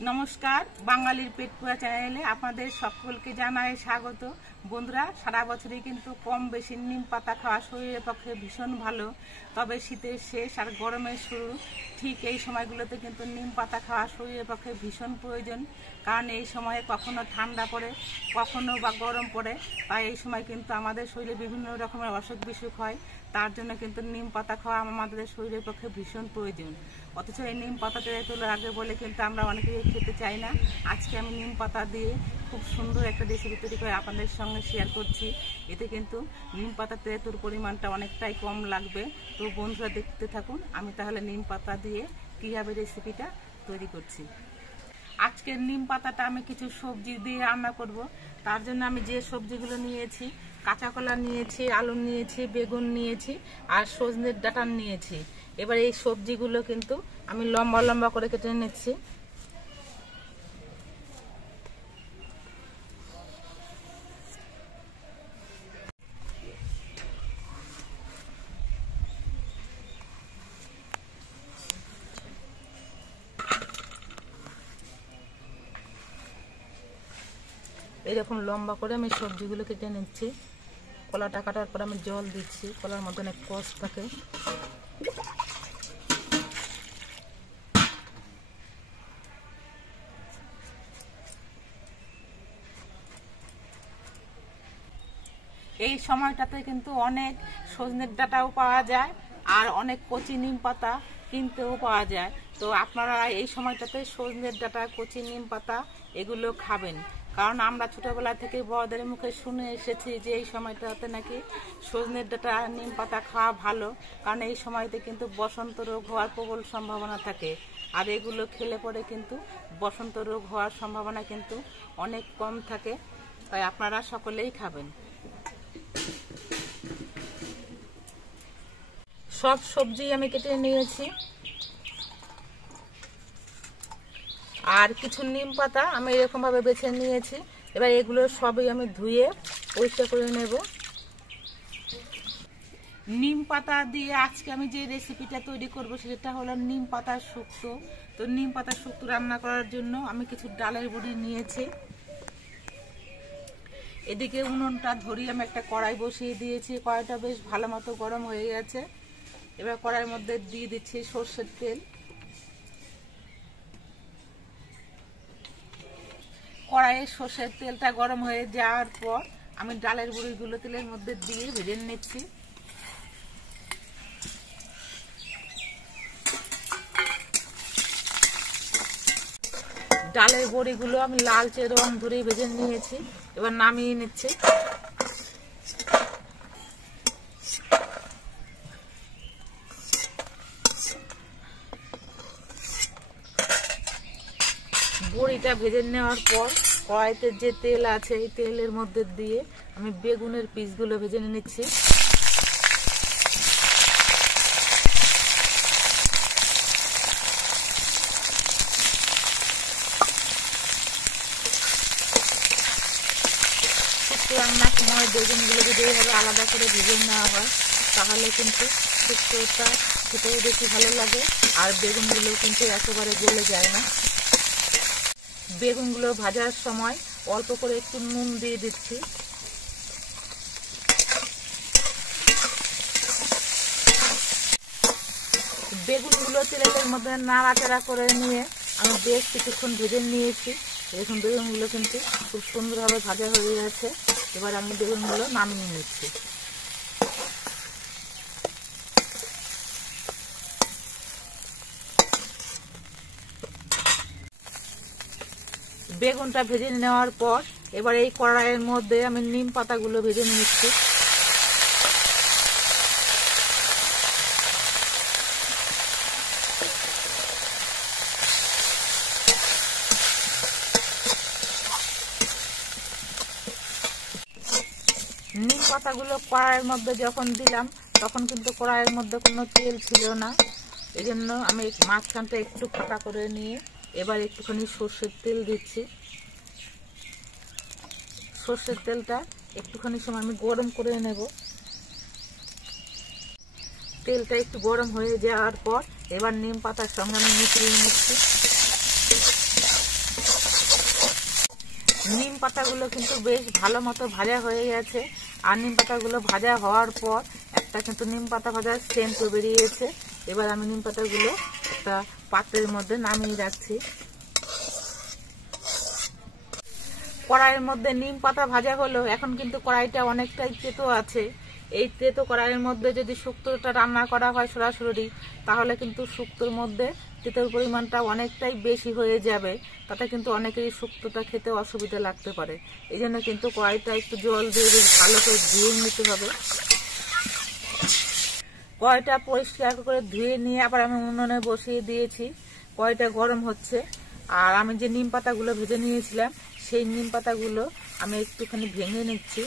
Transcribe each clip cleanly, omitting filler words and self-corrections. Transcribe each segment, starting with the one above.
নমস্কার, বাঙালির পেট পুরা চ্যানেলে আপনাদের সকলকে জানাই স্বাগত। বন্ধুরা, সারা বছরই কিন্তু কম বেশি নিম পাতা খাওয়া শরীরের পক্ষে ভীষণ ভালো। তবে শীতের শেষ আর গরমের শুরু, ঠিক এই সময়গুলোতে কিন্তু নিম পাতা খাওয়া শরীরের পক্ষে ভীষণ প্রয়োজন। কারণ এই সময়ে কখনো ঠান্ডা পড়ে, কখনো বা গরম পড়ে, তাই এই সময় কিন্তু আমাদের শরীরে বিভিন্ন রকমের অসুখ বিসুখ হয়। তার জন্য কিন্তু নিম পাতা খাওয়া আমাদের শরীরের পক্ষে ভীষণ প্রয়োজন। অথচ এই নিম পাতাটা তোলার আগে বলে কিন্তু আমরা অনেকেই খেতে চাই না। আজকে আমি নিম পাতা দিয়ে খুব সুন্দর একটা রেসিপি তৈরি করে আপনাদের সঙ্গে শেয়ার করছি। এতে কিন্তু নিম পাতা তেঁতুর পরিমাণটা অনেকটাই কম লাগবে। তো বন্ধুরা দেখতে থাকুন আমি তাহলে নিম পাতা দিয়ে কীভাবে রেসিপিটা তৈরি করছি। আজকের নিম পাতাটা আমি কিছু সবজি দিয়ে রান্না করব। তার জন্য আমি যে সবজিগুলো নিয়েছি, কাঁচা কলা নিয়েছি, আলু নিয়েছি, বেগুন নিয়েছি আর সজনের ডাঁটা নিয়েছি। এবার এই সবজিগুলো কিন্তু আমি লম্বা লম্বা করে কেটে নিচ্ছি। এরকম লম্বা করে আমি সবজিগুলো কেটে নিচ্ছি। কলাটা কাটার পর আমি জল দিচ্ছি, কলার মধ্যে অনেক কষ থাকে। এই সময়টাতে কিন্তু অনেক সজনের ডাঁটাও পাওয়া যায় আর অনেক কচি নিম পাতা কিনতেও পাওয়া যায়। তো আপনারা এই সময়টাতে সজনের ডাঁটা, কচি নিম পাতা এগুলো খাবেন। কারণ আমরা ছোটবেলা থেকে বড়দের মুখে শুনে এসেছি যে এই সময়টাতে নাকি সজনের ডাঁটা, নিম পাতা খাওয়া ভালো। কারণ এই সময়তে কিন্তু বসন্ত রোগ হওয়ার প্রবল সম্ভাবনা থাকে। আর এগুলো খেলে পরে কিন্তু বসন্ত রোগ হওয়ার সম্ভাবনা কিন্তু অনেক কম থাকে। তাই আপনারা সকলেই খাবেন। সব সবজি আমি কেটে নিয়েছি আর কিছু নিম পাতা আমি এরকম ভাবে বেছে নিয়েছি। এবার এগুলো সবই আমি ধুয়ে পরিষ্কার করে নেব। নিম পাতা দিয়ে আজকে আমি যে রেসিপিটা তৈরি করব সেটা হলো নিম পাতার শুক্তো। তো নিম পাতার শুক্তো রান্না করার জন্য আমি কিছু ডালের বড়ি নিয়েছি। এদিকে উনুনটা ধরিয়ে আমি একটা কড়াই বসিয়ে দিয়েছি। কড়াইটা বেশ ভালো মতো গরম হয়ে গেছে। এবার কড়াইয়ের মধ্যে দিয়ে দিচ্ছি সর্ষের তেল। কড়াইয়ে সর্ষের তেলটা গরম হয়ে যাওয়ার পর আমি ডালের বড়িগুলো তেলের মধ্যে দিয়ে ভেজে নিচ্ছি। ডালের বড়িগুলো আমি লালচে রং ধরে ভেজে নিয়েছি। এবার নামিয়ে নিচ্ছি। বড়িটা ভেজে নেওয়ার পর কড়াইতে যে তেল আছে এই তেলের মধ্যে দিয়ে আমি বেগুনের পিসগুলো ভেজে নিচ্ছি। শুক্তো রান্নার সময় বেগুনগুলো যদি এইভাবে আলাদা করে ভেজে নেওয়া হয় তাহলে কিন্তু শুক্তোটা খেতেও বেশি ভালো লাগে আর বেগুনগুলো কিন্তু একেবারে গলে যায় না। বেগুনগুলো ভাজার সময় অল্প করে একটু নুন দিয়ে দিচ্ছি। বেগুনগুলো তেলের মধ্যে নাড়াচাড়া করে নিয়ে আমি বেশ কিছুক্ষণ ভেজে নিয়েছি। দেখুন বেগুনগুলো কিন্তু খুব সুন্দরভাবে ভাজা হয়ে গেছে। এবার আমি বেগুনগুলো নামিয়ে নিচ্ছি। বেগুনটা ভেজে নেওয়ার পর এবার এই কড়াইয়ের মধ্যে আমি নিম পাতাগুলো ভেজে নিচ্ছি। নিম পাতাগুলো কড়াইয়ের মধ্যে যখন দিলাম তখন কিন্তু কড়াইয়ের মধ্যে কোনো তেল ছিল না। এই জন্য আমি মাঝখানটা একটু ফাঁকা করে নিয়ে এবার একটুখানি সর্ষের তেল দিচ্ছি। সর্ষের তেলটা একটুখানি সময় আমি গরম করে নেব। তেলটা একটু গরম হয়ে যাওয়ার পর এবার নিম পাতার সঙ্গে আমি মিশিয়ে নিচ্ছি। পাতাগুলো কিন্তু বেশ ভালো মতো ভাজা হয়ে গেছে। আর নিম পাতাগুলো ভাজা হওয়ার পর একটা কিন্তু নিম পাতা ভাজার সেন্ট বেরিয়েছে। এবার আমি নিম পাতাগুলো একটা পাত্রের মধ্যে নামিয়ে রাখছি। কড়াইয়ের মধ্যে নিম পাতা ভাজা হলো। এখন কিন্তু কড়াইটা অনেকটাই তেতো আছে। এই তেতো কড়াইয়ের মধ্যে যদি শুক্তোটা রান্না করা হয় সরাসরি, তাহলে কিন্তু শুক্তোর মধ্যে তেঁতুর পরিমাণটা অনেকটাই বেশি হয়ে যাবে। তাতে কিন্তু অনেকেরই শুক্তোটা খেতে অসুবিধা লাগতে পারে। এই জন্য কিন্তু কড়াইটা একটু জল দিয়ে ভালো করে ধুয়ে নিতে হবে। কড়াইটা পরিষ্কার করে ধুয়ে নিয়ে আবার আমি উনুনে বসিয়ে দিয়েছি। কড়াইটা গরম হচ্ছে। আর আমি যে নিম পাতাগুলো ভেজে নিয়েছিলাম, সেই নিম পাতাগুলো আমি একটুখানি ভেঙে নিচ্ছি।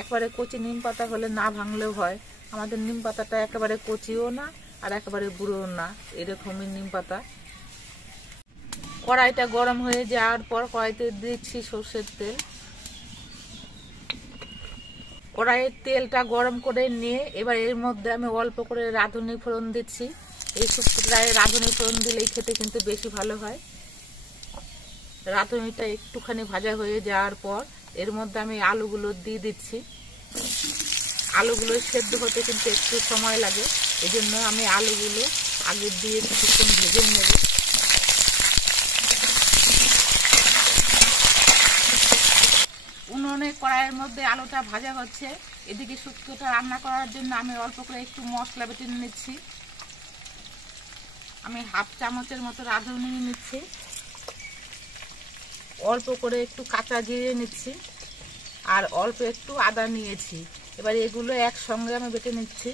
একবারে কচি নিম পাতা হলে না ভাঙলেও হয়। আমাদের নিম পাতাটা একেবারে কচিও না আর একেবারে বুড়োও না, এরকমই নিম পাতা। কড়াইটা গরম হয়ে যাওয়ার পর কড়াইতে দিচ্ছি সর্ষের তেল। কড়াইয়ের তেলটা গরম করে নিয়ে এবার এর মধ্যে আমি অল্প করে রাঁধুনি ফোড়ন দিচ্ছি। এই শুক্তোটায় রাঁধুনি ফোড়ন দিলেই খেতে কিন্তু বেশি ভালো হয়। রাঁধুনিটা একটুখানি ভাজা হয়ে যাওয়ার পর এর মধ্যে আমি আলুগুলো দিয়ে দিচ্ছি। আলুগুলো সেদ্ধ হতে কিন্তু একটু সময় লাগে, এই জন্য আমি আলুগুলো আগে দিয়ে কিছুক্ষণ ভেজে নেব। উনুনে কড়াইয়ের মধ্যে আলুটা ভাজা হচ্ছে। এদিকে শুক্তোটা রান্না করার জন্য আমি অল্প করে একটু মশলা বেটে নিচ্ছি। আমি হাফ চামচের মতো রাঁধুনি নিচ্ছি, অল্প করে একটু কাঁচা জিরে নিচ্ছি, আর অল্প একটু আদা নিয়েছি। এবার এগুলো একসঙ্গে আমি বেটে নিচ্ছি।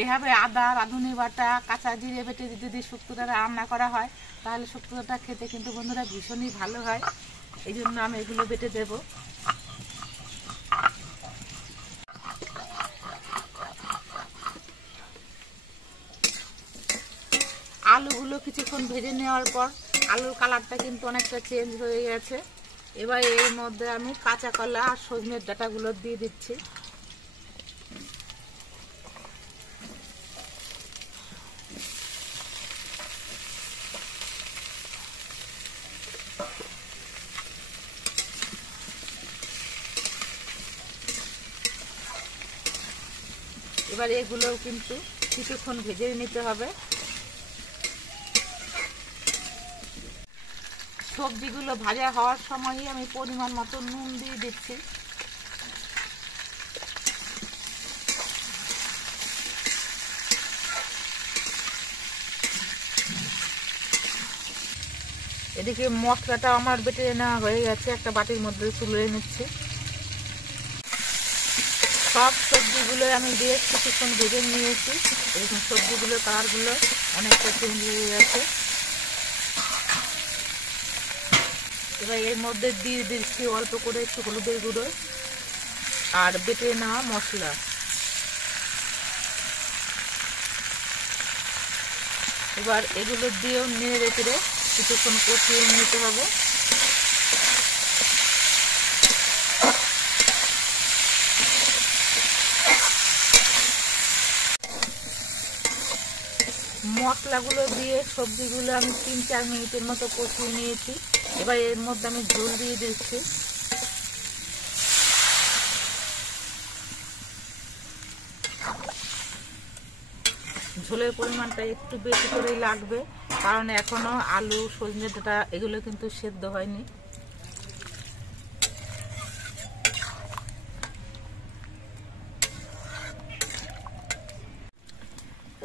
এভাবে আদা, রাঁধুনি বাটা, কাঁচা জিরে বেটে যদি শুক্তোটা রান্না করা হয়, তাহলে শুক্তোটা খেতে কিন্তু বন্ধুরা ভীষণই ভালো হয়। এই জন্য আমি এগুলো বেটে দেব। আলুগুলো কিছুক্ষণ ভেজে নেওয়ার পর আলুর কালারটা কিন্তু অনেকটা চেঞ্জ হয়ে গেছে। এবার এর মধ্যে আমি কাঁচা কলা আর সজনের ডাঁটাগুলো দিয়ে দিচ্ছি। এবার এগুলোও কিন্তু কিছুক্ষণ ভেজে নিতে হবে। সবজিগুলো ভাজা হওয়ার সময়ই আমি পরিমাণ মতো নুন দিয়ে দিচ্ছি। এদিকে মশলাটা আমার বেটে নেওয়া হয়ে গেছে, একটা বাটির মধ্যে তুলে নিচ্ছি। সব সবজিগুলো আমি বেশ কিছুক্ষণ ভেজে নিয়েছি। এরকম সবজিগুলোর কালারগুলো অনেকটা চেঞ্জ হয়ে গেছে। এবার এর মধ্যে দিয়ে দিচ্ছি অল্প করে একটু হলুদের গুঁড়ো আর বেটে নেওয়া মশলা। এবার এগুলো দিয়েও নেড়ে চেড়ে কিছুক্ষণ কষিয়ে নিতে হবে। মশলাগুলো দিয়ে সবজিগুলো আমি 3-4 মিনিটের মতো কষিয়ে নিয়েছি। এবার এর মধ্যে আমি ঝোল দিয়ে দিচ্ছি। ঝোলের পরিমাণটা একটু বেশি করেই লাগবে, কারণ এখনো আলু, সজনে ডাঁটা এগুলো কিন্তু সেদ্ধ হয়নি।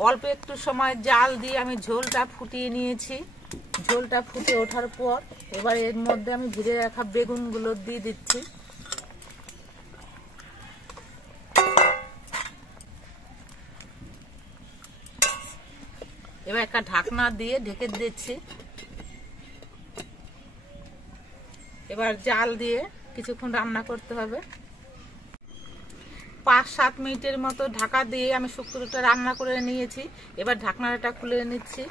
অল্প একটু সময় জাল দিয়ে আমি ঝোলটা ফুটিয়ে নিয়েছি। ঝোলটা ফুটে ওঠার পর এবার এর মধ্যে আমি ভেজে রাখা বেগুনগুলো দিয়ে দিচ্ছি। এবার একটা ঢাকনা দিয়ে ঢেকে দিচ্ছি। এবার জাল দিয়ে কিছুক্ষণ রান্না করতে হবে। 5-7 মিনিটের মতো ঢাকা দিয়ে আমি শুক্তোটা রান্না করে নিয়েছি। এবার ঢাকনাটা খুলে নিচ্ছি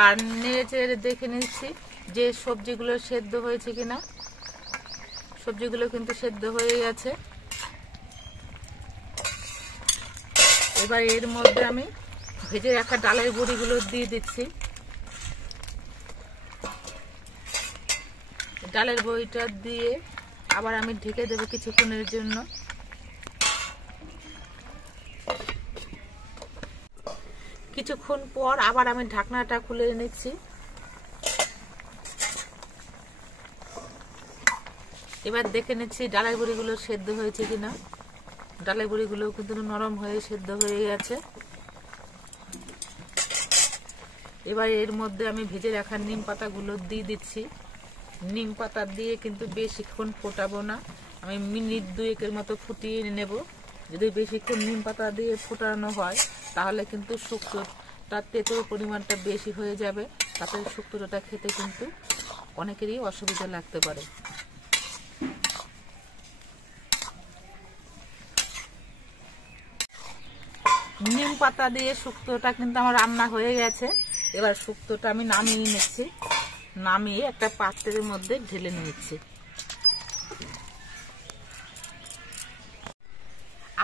আর নেড়ে চেড়ে দেখে নিচ্ছি যে সবজিগুলো সেদ্ধ হয়েছে কিনা। সবজিগুলো কিন্তু সেদ্ধ হয়ে গেছে। এবার এর মধ্যে আমি ভেজে রাখা ডালের বড়িগুলো দিয়ে দিচ্ছি। ডালের বড়িটা দিয়ে আবার আমি ঢেকে দেবো কিছুক্ষণের জন্য। কিছুক্ষণ পর আবার আমি ঢাকনাটা খুলে নিচ্ছি। এবার দেখে নিচ্ছি ডালের বড়িগুলো সেদ্ধ হয়েছে কিনা। ডালের বড়িগুলো কিন্তু নরম হয়ে সেদ্ধ হয়ে গেছে। এবার এর মধ্যে আমি ভেজে রাখা নিম পাতাগুলো দিয়ে দিচ্ছি। নিম পাতা দিয়ে কিন্তু বেশিক্ষণ ফোটাবো না, আমি মিনিট 2-1 মতো ফুটিয়ে নেব। যদি বেশিক্ষণ নিম পাতা দিয়ে ফোটানো হয় তাহলে কিন্তু শুক্তোটার তেঁতোর পরিমাণটা বেশি হয়ে যাবে, তাতে শুক্তোটা খেতে কিন্তু অনেকেরই অসুবিধা লাগতে পারে। নিম পাতা দিয়ে শুক্তোটা কিন্তু আমার রান্না হয়ে গেছে। এবার শুক্তোটা আমি নামিয়ে নিচ্ছি, নামিয়ে একটা পাত্রের মধ্যে ঢেলে নিচ্ছি।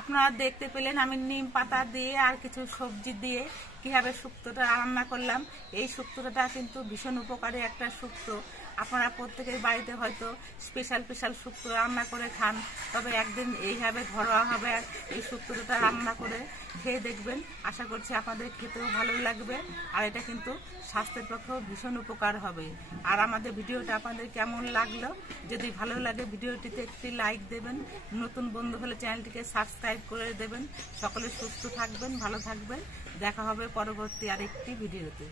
আপনারা দেখতে পেলেন আমি নিম পাতা দিয়ে আর কিছু সবজি দিয়ে কিভাবে শুক্তোটা রান্না করলাম। এই শুক্তোটা কিন্তু ভীষণ উপকারী একটা শুক্তো। আপনারা প্রত্যেকের বাড়িতে হয়তো স্পেশাল শুক্তো রান্না করে খান, তবে একদিন এইভাবে ঘরোয়াভাবে এই শুক্তোটা রান্না করে খেয়ে দেখবেন। আশা করছি আপনাদের খেতেও ভালো লাগবে, আর এটা কিন্তু স্বাস্থ্যের পক্ষেও ভীষণ উপকার হবে। আর আমাদের ভিডিওটা আপনাদের কেমন লাগলো, যদি ভালো লাগে ভিডিওটিতে একটি লাইক দেবেন, নতুন বন্ধু হলে চ্যানেলটিকে সাবস্ক্রাইব করে দেবেন। সকলে সুস্থ থাকবেন, ভালো থাকবেন। দেখা হবে পরবর্তী আরেকটি ভিডিওতে।